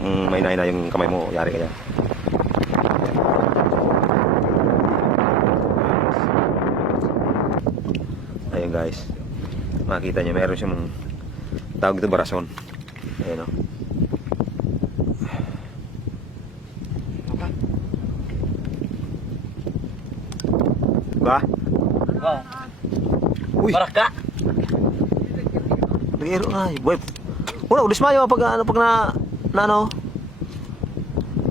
may na yung kamay mo, yari ka dyan. Ayun guys, makikita nyo meron siyang tawag dito barason. Ayan o. Ba? Uy! Baraka! Nagiro ay, boy. Wala, dismayo pag ano pag na ano.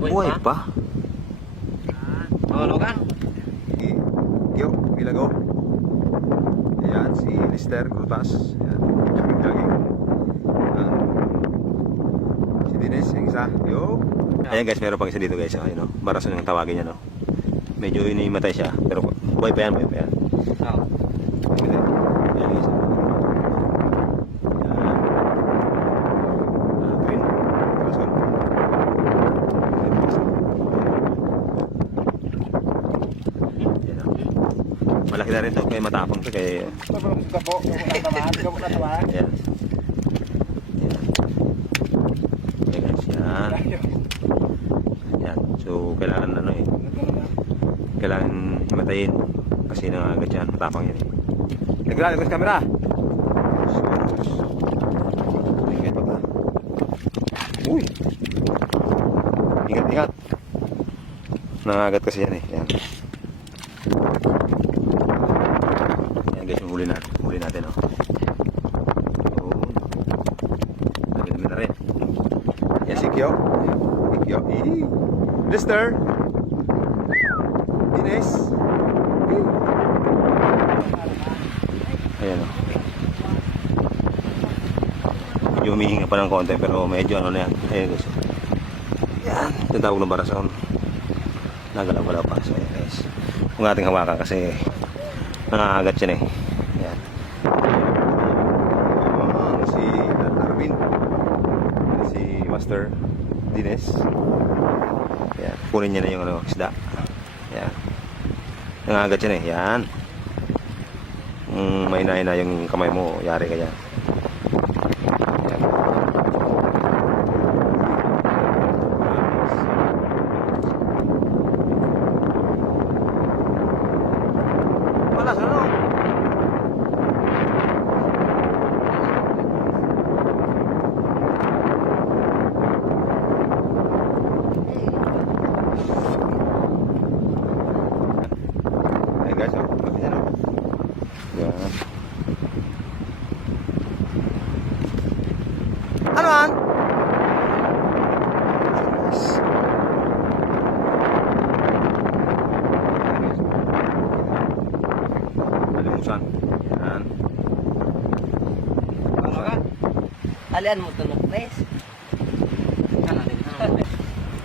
Buhay pa. Ano ka? Yo, Pilago. Ayan, si Lister Grutas. Ayan, jogging. Si Dines, yung isa. Yo. Ayan guys, meron pang isa dito guys. Ayun, no? Barason yung tawagin niya, no? Medyo inimatay siya. Pero buhay pa yan, buhay pa yan. Oo. Ayan, isa. Green. Barason. Ayan, no? Malaki na rin to, kaya matapang to, kaya... Ayan. Ayan. Ayan guys, yan. Ayan. So, kailangan ano eh. Kailangan himatayin. Kasi nangagat yan. Matapang yan eh. Naglalagos sa camera. Ingat pa ba? Uy! Ingat, ingat. Nangagat kasi yan eh. Ayan. Ayan guys, huli natin. Huli natin oh. Lagi namin na rin. Yan si Kyo. Si Kyo. Lister. Ines. Ayan o. Medyo humihinga pa ng konti pero medyo ano na yan. Ayan guys. Yan. Tinatawag ng barason. Nagalaw-galaw pa. So ayan guys. Kung ating hawakan kasi nangangagat yan eh. Ayan. Si Arvin. Si Master Dines. Ayan. Kunin niya na yung ano, isda. Ayan. Nangangagat yan eh. Yan. May na yung kamay mo, yari ka dyan. Ayan. Wala sa ano? Ayan guys, oh. Ayan oh. Yan. Ano man? Alimusan. Yan. Ano ka? Alian mo tulog, Pres.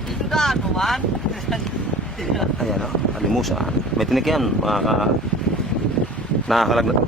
Ito ka, ano man? Ayan o. Alimusan. May tinik yan. Nakakalag na.